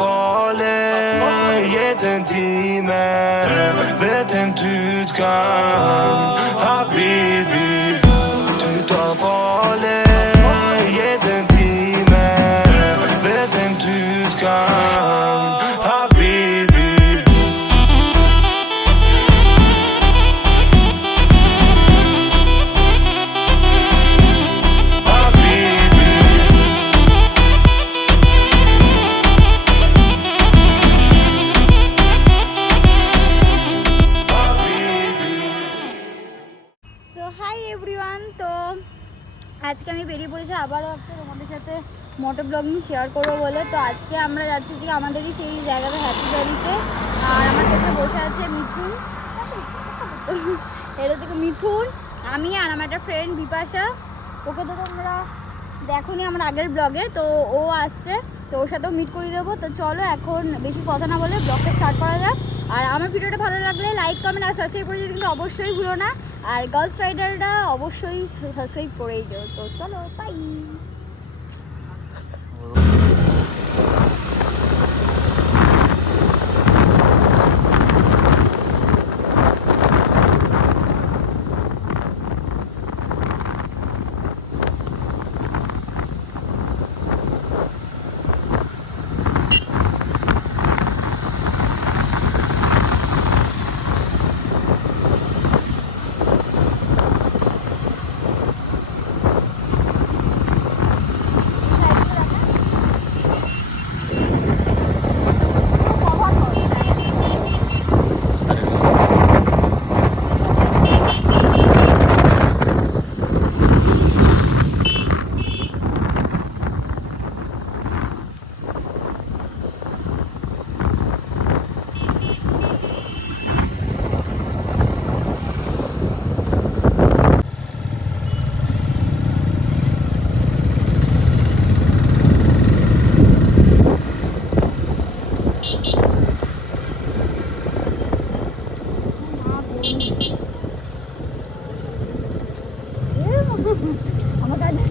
Farlig intime vet en utgang Habibi Du tar farlig intime vet en utgang Habibi আজকে আমি বেরিয়ে পড়েছি আবারও একটা তোমাদের সাথে মোটো ব্লগিং শেয়ার করবো বলে। তো আজকে আমরা যাচ্ছি যে আমাদেরই সেই জায়গাটা হ্যাপি ভ্যালিতে। আর আমার কাছে বসে আছে মিঠুন, এটা থেকে মিঠুন, আমি আর আমার একটা ফ্রেন্ড বিপাশা। ওকে তো তোমরা দেখোনি আমার আগের ব্লগে, তো ও আসছে, তো ওর সাথেও মিট করে দেবো। তো চলো এখন বেশি কথা না বলে ব্লগটা স্টার্ট করা যাক। আর আমার ভিডিওটা ভালো লাগলে লাইক কমেন্ট আর সাবস্ক্রাইব করে কিন্তু অবশ্যই ভুলো না। আর গার্লস রাইডাররা অবশ্যই সাবস্ক্রাইব করেই যাও। তো চলো বাই।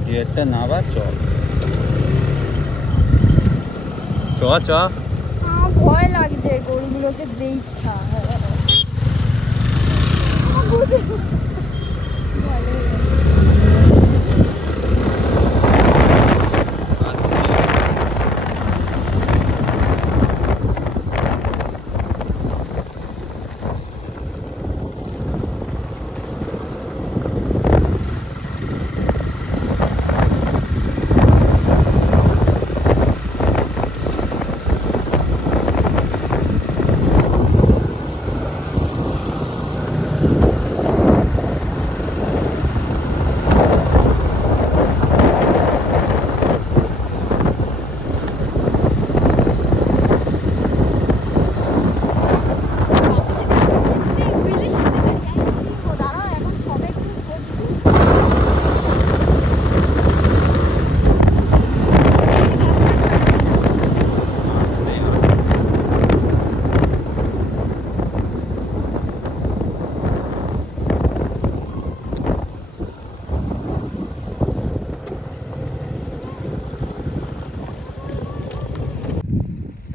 গেটটা নাবা চল চ চ ভয় লাগছে গরুগুলোকে দেখা।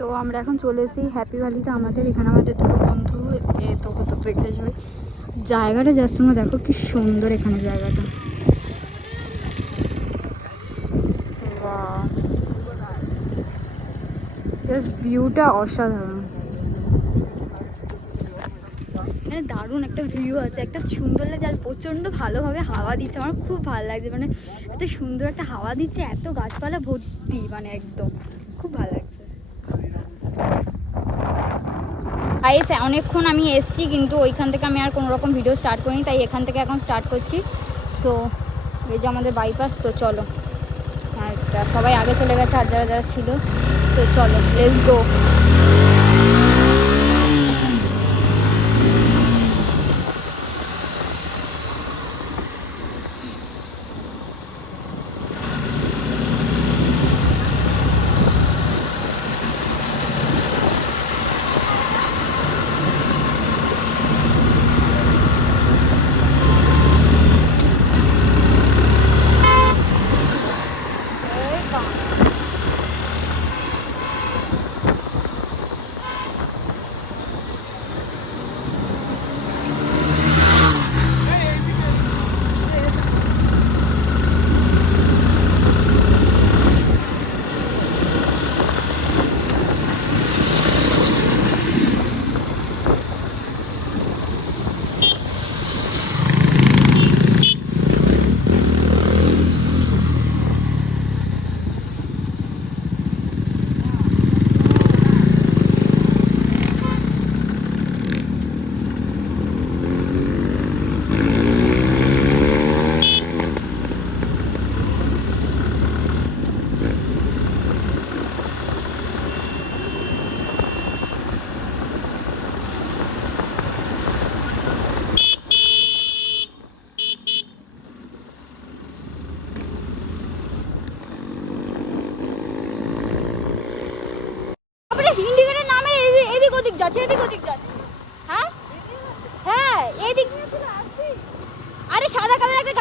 তো আমরা এখন চলে এসেছি হ্যাপি ভ্যালিতে। আমাদের এখানে আমাদের দুটো বন্ধু তোকে তো দেখে যাই জায়গাটা, জাস্ট তোমরা দেখো কি সুন্দর এখানে জায়গাটা। জাস্ট ভিউটা অসাধারণ, এখানে দারুণ একটা ভিউ আছে, একটা সুন্দর লাগছে আর প্রচণ্ড ভালোভাবে হাওয়া দিচ্ছে। আমার খুব ভালো লাগছে, মানে এত সুন্দর একটা হাওয়া দিচ্ছে, এত গাছপালা ভর্তি, মানে একদম খুব ভালো লাগছে। অনেকক্ষণ আমি এসছি, কিন্তু ওইখান থেকে আমি আর কোনো রকম ভিডিও স্টার্ট করিনি, তাই এখান থেকে এখন স্টার্ট করছি। তো এই যে আমাদের বাইপাস, তো চলো। আর সবাই আগে চলে গেছে আর যারা যারা ছিল, তো চলো লেটস গো।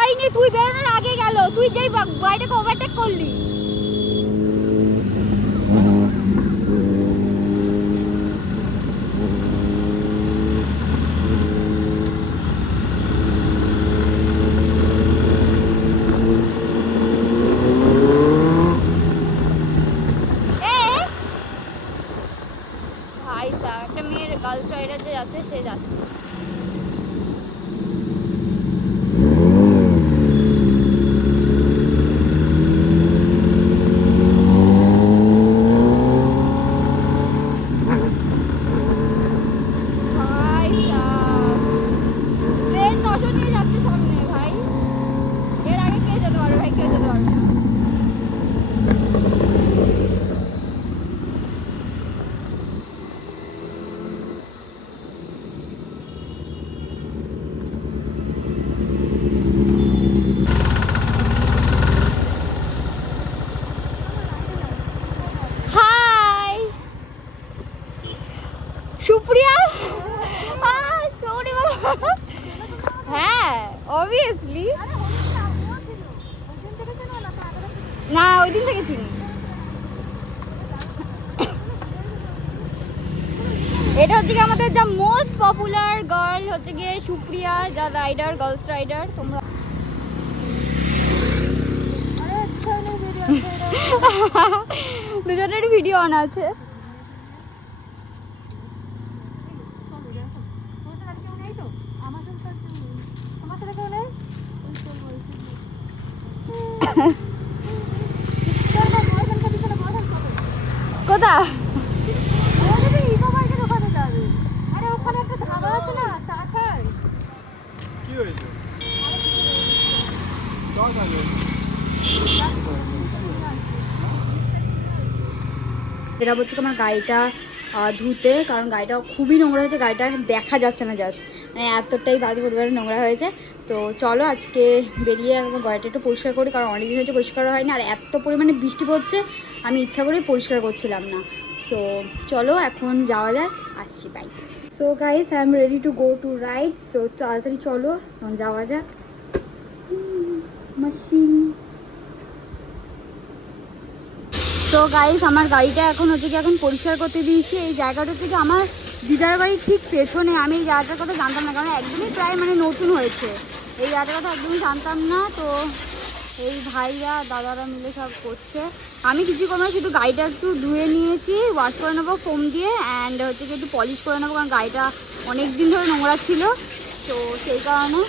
যাইনি, তুই বেরোনোর আগে গেল, তুই যেই গাড়িটাকে ওভারটেক করলি। ভাই সাহেব, একটা মেয়ের গার্লস রাইডার যে যাচ্ছে সে যাচ্ছে। ভাই সাহেব, ট্রেন 900 নিয়ে যাচ্ছে সামনে ভাই। এর আগে কে যেতে পারবে ভাই? কেউ যেতে পারবে না। হাই সুপ্রিয়া। সরি বাবা। হ্যাঁ অবভিয়াসলি। না ওই দিন থেকে চিনি। এটা হচ্ছে কি আমাদের যা মোস্ট পপুলার গার্ল হচ্ছে গিয়ে সুপ্রিয়া, যা রাইডার, গার্লস রাইডার। তোমরা দুজনের ভিডিও অন আছে। কোথা? কি হয়েছে? এটা হচ্ছে আমার গাড়িটা ধুতে, কারণ গাড়িটা খুবই নোংরা হয়েছে, গাড়িটা দেখা যাচ্ছে না জাস্ট, মানে এতটাই বাজে পরিমাণে নোংরা হয়েছে। তো চলো আজকে বেরিয়ে আমার গাড়িটা একটু পরিষ্কার করি, কারণ অনেকদিন হচ্ছে পরিষ্কার হয়নি, আর এত পরিমাণে বৃষ্টি পড়ছে আমি ইচ্ছা করেই পরিষ্কার করছিলাম না। সো চলো এখন যাওয়া যাক, আসছি bye. So guys I am ready to go to ride. সো তাড়াতাড়ি চলো এখন যাওয়া যাক। মেশিন। তো গাইস আমার গাড়িটা এখন হচ্ছে কি এখন পরিষ্কার করতে দিয়েছি। এই জায়গাটা থেকে আমার দিদার বাড়ির ঠিক পেছনে। আমি এই জায়গাটার কথা জানতাম না, কারণ একদমই প্রায় মানে নতুন হয়েছে, এই জায়গাটার কথা একদমই জানতাম না। তো এই ভাইরা দাদারা মিলে সব করছে, আমি কিছু করবো না, শুধু গাড়িটা একটু ধুয়ে নিয়েছি, ওয়াশ করে নেবো ফোম দিয়ে, অ্যান্ড হচ্ছে কি একটু পলিশ করে নেবো, কারণ গাড়িটা অনেক দিন ধরে নোংরা ছিল, তো সেই কারণে।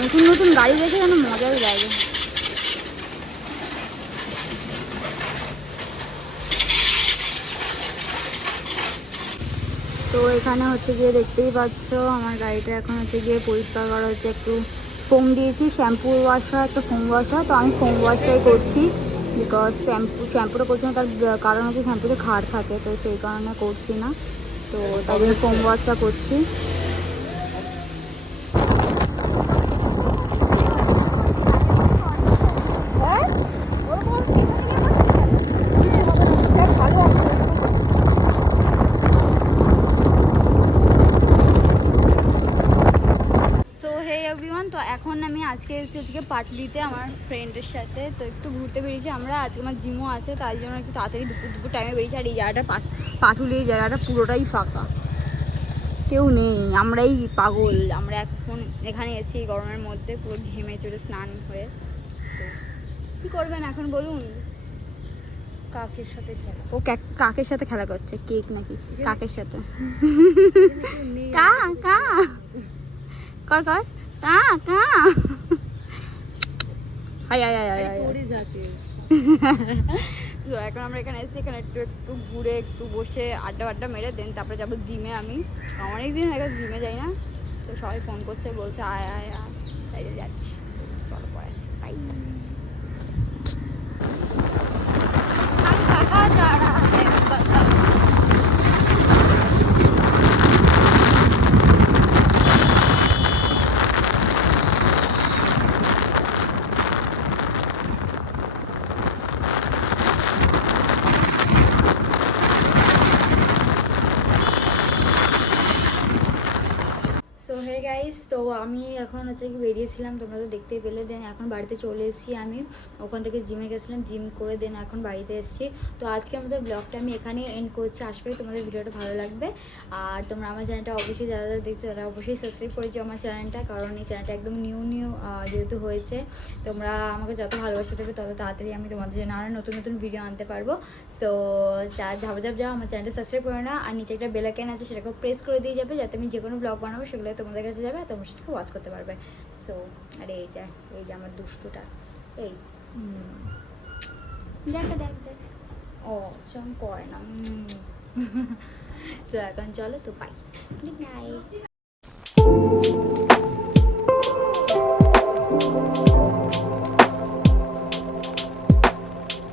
নতুন নতুন গাড়ি দেখে যেন মজাই লাগে। তো এখানে হচ্ছে গিয়ে দেখতেই পাচ্ছ আমার গাড়িটা এখন হচ্ছে গিয়ে পরিষ্কার করা হচ্ছে, একটু ফোম দিয়েছি, শ্যাম্পু ওয়াশ হয়, একটা ফোম ওয়াশ হয়। তো আমি ফোম ওয়াশটাই করছি, বিকজ শ্যাম্পুটা করছি না, তার কারণ হচ্ছে শ্যাম্পুতে খাড় থাকে, তো সেই কারণে করছি না, তো তাই জন্য ফোম ওয়াশটা করছি। তো এখন আমি আজকে এসেছি পাটুলিতে আমার ফ্রেন্ডের সাথে, তো একটু ঘুরতে বেরিয়েছি আমরা। আজকে আমার জিমও আছে, তাই জন্য একটু তাড়াতাড়ি দুপুর টাইমে বেরিয়েছি। আর এই জায়গাটা পাটুলি, এই জায়গাটা পুরোটাই ফাঁকা, কেউ নেই, আমরাই পাগল। আমরা এখন এখানে এসেছি গরমের মধ্যে, পুরো ঘেমে চলে স্নান হয়ে। তো কী করবেন এখন বলুন? কাকের সাথে খেলা। ও কাকের সাথে খেলা করছে, কেক নাকি কাকের সাথে? কা কা কর কর কা কা। হাই হাই হাই হাই পড়ে যাচ্ছে। তো এখন আমরা এখানে এসেছি, এখানে একটু একটু ঘুরে একটু বসে আড্ডা মেরে দেন তারপরে যাবো জিমে। আমি অনেক দিন হয়ে গেছে জিমে যাই না, তো সবাই ফোন করছে, বলছে আয় আয় আয়, তাই যাচ্ছি। চলো পরে আসি, বাই। कहाँ जा रहा है बता। আমি এখন হচ্ছে কি বেরিয়েছিলাম, তোমরা তো দেখতেই পেলে। দেন এখন বাড়িতে চলে এসেছি আমি, ওখান থেকে জিমে গেছিলাম, জিম করে দেন এখন বাড়িতে এসেছি। তো আজকে আমাদের ব্লগটা আমি এখানে এন্ড করছি। আশা করি তোমাদের ভিডিওটা ভালো লাগবে। আর তোমরা আমার চ্যানেলটা অবশ্যই যারা যারা দেখছো তারা অবশ্যই সাবস্ক্রাইব করেছো আমার চ্যানেলটা, কারণ এই চ্যানেলটা একদম নিউ যেহেতু হয়েছে। তোমরা আমাকে যত ভালোবাসা দেবে তত তাড়াতাড়ি আমি তোমাদের জন্য আরও নতুন নতুন ভিডিও আনতে পারবো। সো যাও আমার চ্যানেলটা সাবস্ক্রাইব করে না, আর নিচে একটা বেল আইকন আছে সেটাকে প্রেস করে দিয়ে যাবে, যাতে আমি যে কোনো ব্লগ বানাবো সেগুলো তোমাদের কাছে যাবে, তোমরা সেটাকে ওয়াচ করতে পারবে। সো আরে এই যে আমার দুষ্টুটা, এই দেখ ও সব করে না। তো এখন চলো, তো বাই, গুড নাইট।